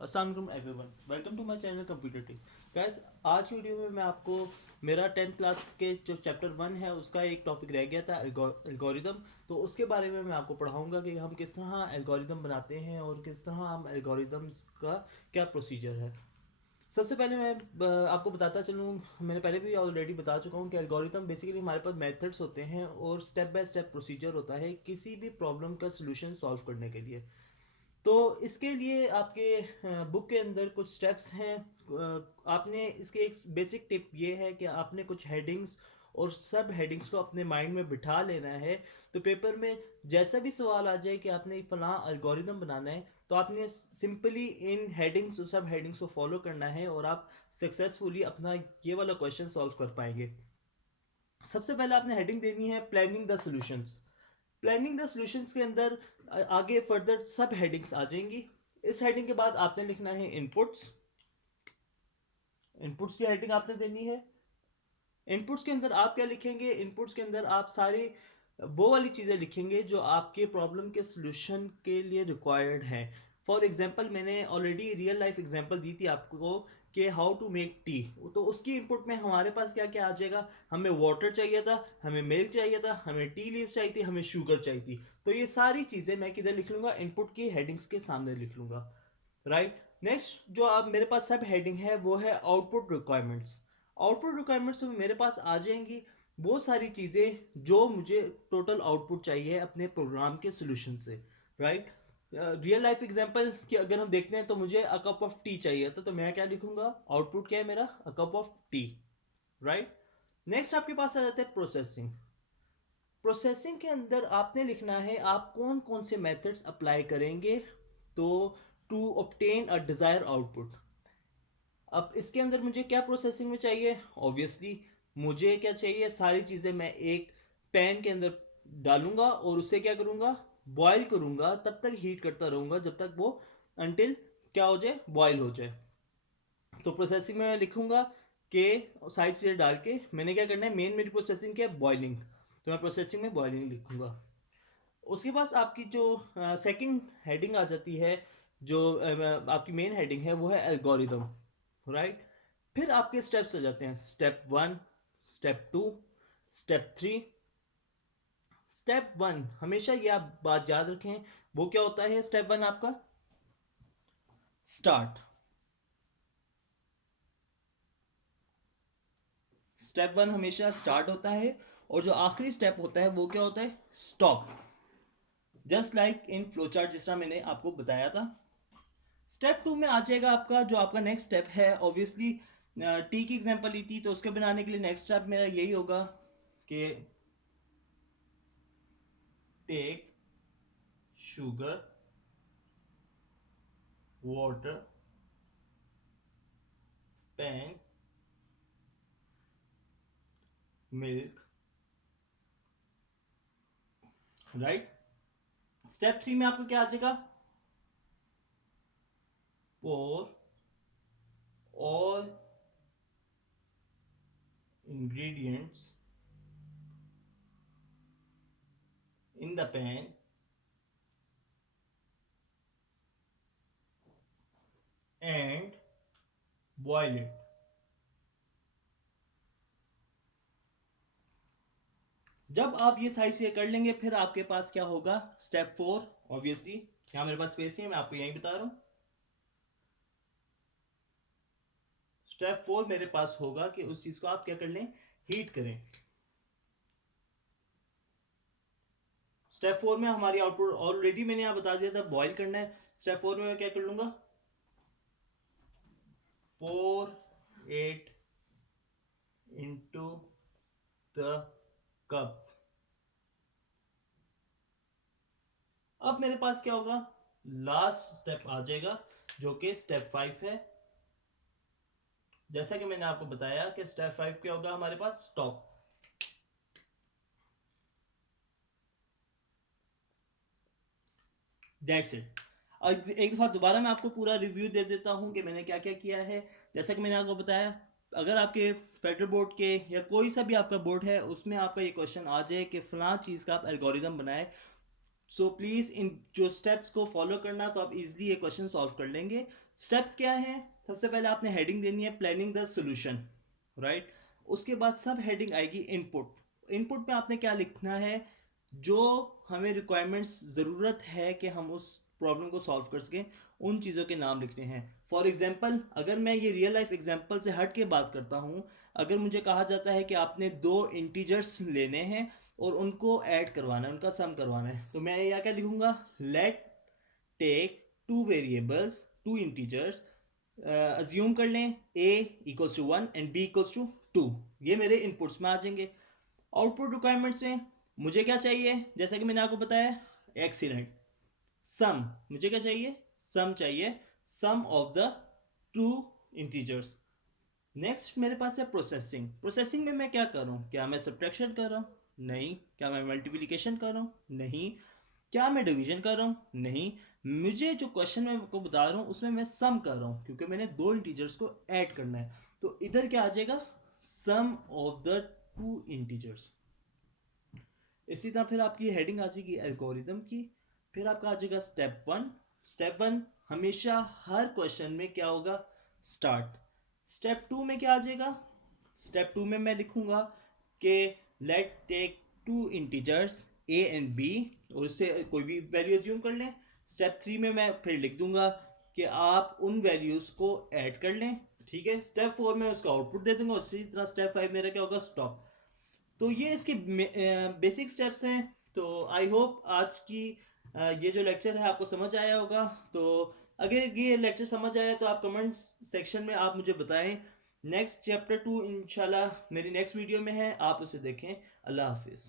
अस्सलाम वालेकुम everyone, welcome to my channel computer tips. Guys, आज की वीडियो में मैं आपको मेरा 10th क्लास के जो चैप्टर 1 है उसका एक टॉपिक रह गया था एल्गोरिदम। तो उसके बारे में मैं आपको पढ़ाऊंगा कि हम किस तरह एल्गोरिदम बनाते हैं और किस तरह हम एल्गोरिदम्स का क्या प्रोसीजर है। सबसे पहले मैं आपको बताता चलूँ, मैंने पहले भी ऑलरेडी बता चुका हूँ कि एल्गोरिदम बेसिकली हमारे पास मेथड्स होते हैं और स्टेप बाय स्टेप प्रोसीजर होता है किसी भी प्रॉब्लम का सोल्यूशन सॉल्व करने के लिए। तो इसके लिए आपके बुक के अंदर कुछ स्टेप्स हैं। आपने इसके एक बेसिक टिप ये है कि आपने कुछ हेडिंग्स और सब हेडिंग्स को अपने माइंड में बिठा लेना है। तो पेपर में जैसा भी सवाल आ जाए कि आपने फलां एल्गोरिदम बनाना है, तो आपने सिंपली इन हेडिंग्स और सब हेडिंग्स को फॉलो करना है और आप सक्सेसफुली अपना ये वाला क्वेश्चन सॉल्व कर पाएंगे। सबसे पहले आपने हेडिंग देनी है planning the solutions. Planning the solutions के अंदर आगे फर्दर सब हेडिंग्स आ जाएंगी। इस हेडिंग के बाद आपने लिखना है इनपुट्स। इनपुट्स की हेडिंग आपने देनी है। इनपुट्स के अंदर आप क्या लिखेंगे? इनपुट्स के अंदर आप सारी वो वाली चीज़ें लिखेंगे जो आपके प्रॉब्लम के सॉल्यूशन के लिए रिक्वायर्ड हैं। फॉर एग्जांपल, मैंने ऑलरेडी रियल लाइफ एग्जांपल दी थी आपको कि हाउ टू मेक टी। तो उसकी इनपुट में हमारे पास क्या क्या आ जाएगा? हमें वाटर चाहिए था, हमें मिल्क चाहिए था, हमें टी लीव्स चाहिए थी, हमें शुगर चाहिए थी। तो ये सारी चीज़ें मैं किधर लिख लूँगा? इनपुट की हेडिंग्स के सामने लिख लूँगा। राइट। नेक्स्ट जो आप मेरे पास सब हेडिंग है वो है आउटपुट रिक्वायरमेंट्स। आउटपुट रिक्वायरमेंट्स में मेरे पास आ जाएंगी वो सारी चीज़ें जो मुझे टोटल आउटपुट चाहिए अपने प्रोग्राम के सोल्यूशन से। राइट। रियल लाइफ एग्जांपल कि अगर हम देखते हैं तो मुझे अ कप ऑफ टी चाहिए था, तो मैं क्या लिखूंगा? आउटपुट क्या है मेरा? A cup of T. Right. Next आपके पास आ जाता है प्रोसेसिंग। प्रोसेसिंग के अंदर आपने लिखना है आप कौन कौन से मेथड्स अप्लाई करेंगे तो to obtain a desire output. अब इसके अंदर मुझे क्या प्रोसेसिंग में चाहिए? ऑब्वियसली मुझे क्या चाहिए? सारी चीज़ें मैं एक पैन के अंदर डालूंगा और उसे क्या करूंगा? बॉयल करूंगा, तब तक हीट करता रहूंगा जब तक वो अनटिल क्या हो जाए? बॉयल हो जाए। तो प्रोसेसिंग में मैं लिखूंगा कि साइड से डाल के मैंने क्या करना है, मेन मेरी प्रोसेसिंग क्या है? बॉइलिंग। तो मैं प्रोसेसिंग में बॉइलिंग लिखूंगा। उसके पास आपकी जो सेकंड हेडिंग आ जाती है, जो आपकी मेन हेडिंग है वो है एल्गोरिदम। राइट। फिर आपके स्टेप्स आ जाते हैं, स्टेप 1, स्टेप 2, स्टेप 3। स्टेप 1 हमेशा ये आप बात याद रखें, वो क्या होता है? स्टेप 1 आपका स्टार्ट। स्टेप 1 हमेशा स्टार्ट होता है और जो आखिरी स्टेप होता है वो क्या होता है? Stop. Just like in flow chart जिस तरह मैंने आपको बताया था। स्टेप 2 में आ जाएगा आपका जो आपका नेक्स्ट स्टेप है। ऑब्वियसली टी की एग्जांपल ली थी तो उसके बनाने के लिए नेक्स्ट स्टेप मेरा यही होगा कि take sugar, water, pan, milk. Right. Step 3 में आपको क्या आ जाएगा? pour all ingredients in the pan and boil it। जब आप ये सारी चीजें कर लेंगे फिर आपके पास क्या होगा? स्टेप 4। ऑब्वियसली यहां मेरे पास स्पेस ही है, मैं आपको यही बता रहा हूं। स्टेप 4 मेरे पास होगा कि उस चीज को आप क्या कर लें? हीट करें। स्टेप 4 में हमारी आउटपुट ऑलरेडी मैंने यहां बता दिया था, बॉईल करना है। स्टेप 4 में मैं क्या कर लूंगा? Pour it into the cup. अब मेरे पास क्या होगा? लास्ट स्टेप आ जाएगा जो कि स्टेप 5 है। जैसा कि मैंने आपको बताया कि स्टेप 5 क्या होगा हमारे पास? स्टॉप। That's it. अब एक दफा दोबारा मैं आपको पूरा रिव्यू दे देता हूं कि मैंने क्या क्या किया है। जैसा कि मैंने आपको बताया, अगर आपके फेडरल बोर्ड के या कोई सा भी आपका बोर्ड है उसमें आपका ये क्वेश्चन आ जाए कि फलां चीज़ का आप एल्गोरिदम बनाए, सो प्लीज़ इन जो स्टेप्स को फॉलो करना तो आप इजीली ये क्वेश्चन सॉल्व कर लेंगे। स्टेप्स क्या हैं? सबसे पहले आपने हेडिंग देनी है प्लानिंग द सॉल्यूशन, राइट। उसके बाद सब हेडिंग आएगी इनपुट। इनपुट में आपने क्या लिखना है, जो हमें रिक्वायरमेंट्स ज़रूरत है कि हम उस प्रॉब्लम को सॉल्व कर सकें, उन चीज़ों के नाम लिखने हैं। फॉर एग्जांपल, अगर मैं ये रियल लाइफ एग्जांपल से हट के बात करता हूँ, अगर मुझे कहा जाता है कि आपने दो इंटीजर्स लेने हैं और उनको ऐड करवाना है, उनका सम करवाना है, तो मैं यहाँ क्या लिखूंगा, let take two variables, two integers, assume कर लें a equals to 1 and b equals to 2। ये मेरे इनपुट्स में आ जाएंगे। आउटपुट रिक्वायरमेंट्स में मुझे क्या चाहिए, जैसा कि मैंने आपको बताया, एक्सीलेंट। सम, मुझे क्या चाहिए, सम चाहिए, sum of the two integers. Next मेरे पास है प्रोसेसिंग। प्रोसेसिंग में मैं क्या कर रहा हूँ, क्या मैं सब्ट्रैक्शन कर रहा हूँ, नहीं। क्या मैं मल्टीप्लिकेशन कर रहा हूँ, नहीं। क्या मैं डिवीजन कर रहा हूँ, नहीं। मुझे जो क्वेश्चन मैं आपको बता रहा हूँ उसमें मैं सम कर रहा हूँ, क्योंकि मैंने दो इंटीजर्स को ऐड करना है। तो इधर क्या आ जाएगा, सम ऑफ द टू इंटीजर्स। इसी तरह फिर आपकी हेडिंग आ जाएगी एल्गोरिथम की। फिर आपका आ जाएगा स्टेप वन। स्टेप वन हमेशा हर क्वेश्चन में क्या होगा, स्टार्ट। स्टेप टू में क्या आ जाएगा, स्टेप टू में मैं लिखूंगा कि let take two integers A and B, और उससे कोई भी वैल्यू एज्यूम कर लें। स्टेप थ्री में मैं फिर लिख दूंगा कि आप उन वैल्यूज़ को ऐड कर लें, ठीक है। स्टेप फोर में उसका आउटपुट दे दूंगा। उसी तरह स्टेप फाइव मेरा क्या होगा, स्टॉप। तो ये इसके बेसिक स्टेप्स हैं। तो आई होप आज की ये जो लेक्चर है आपको समझ आया होगा। तो अगर ये लेक्चर समझ आया तो आप कमेंट सेक्शन में आप मुझे बताएं। नेक्स्ट चैप्टर 2 इंशाल्लाह मेरी नेक्स्ट वीडियो में है, आप उसे देखें। अल्लाह हाफिज़।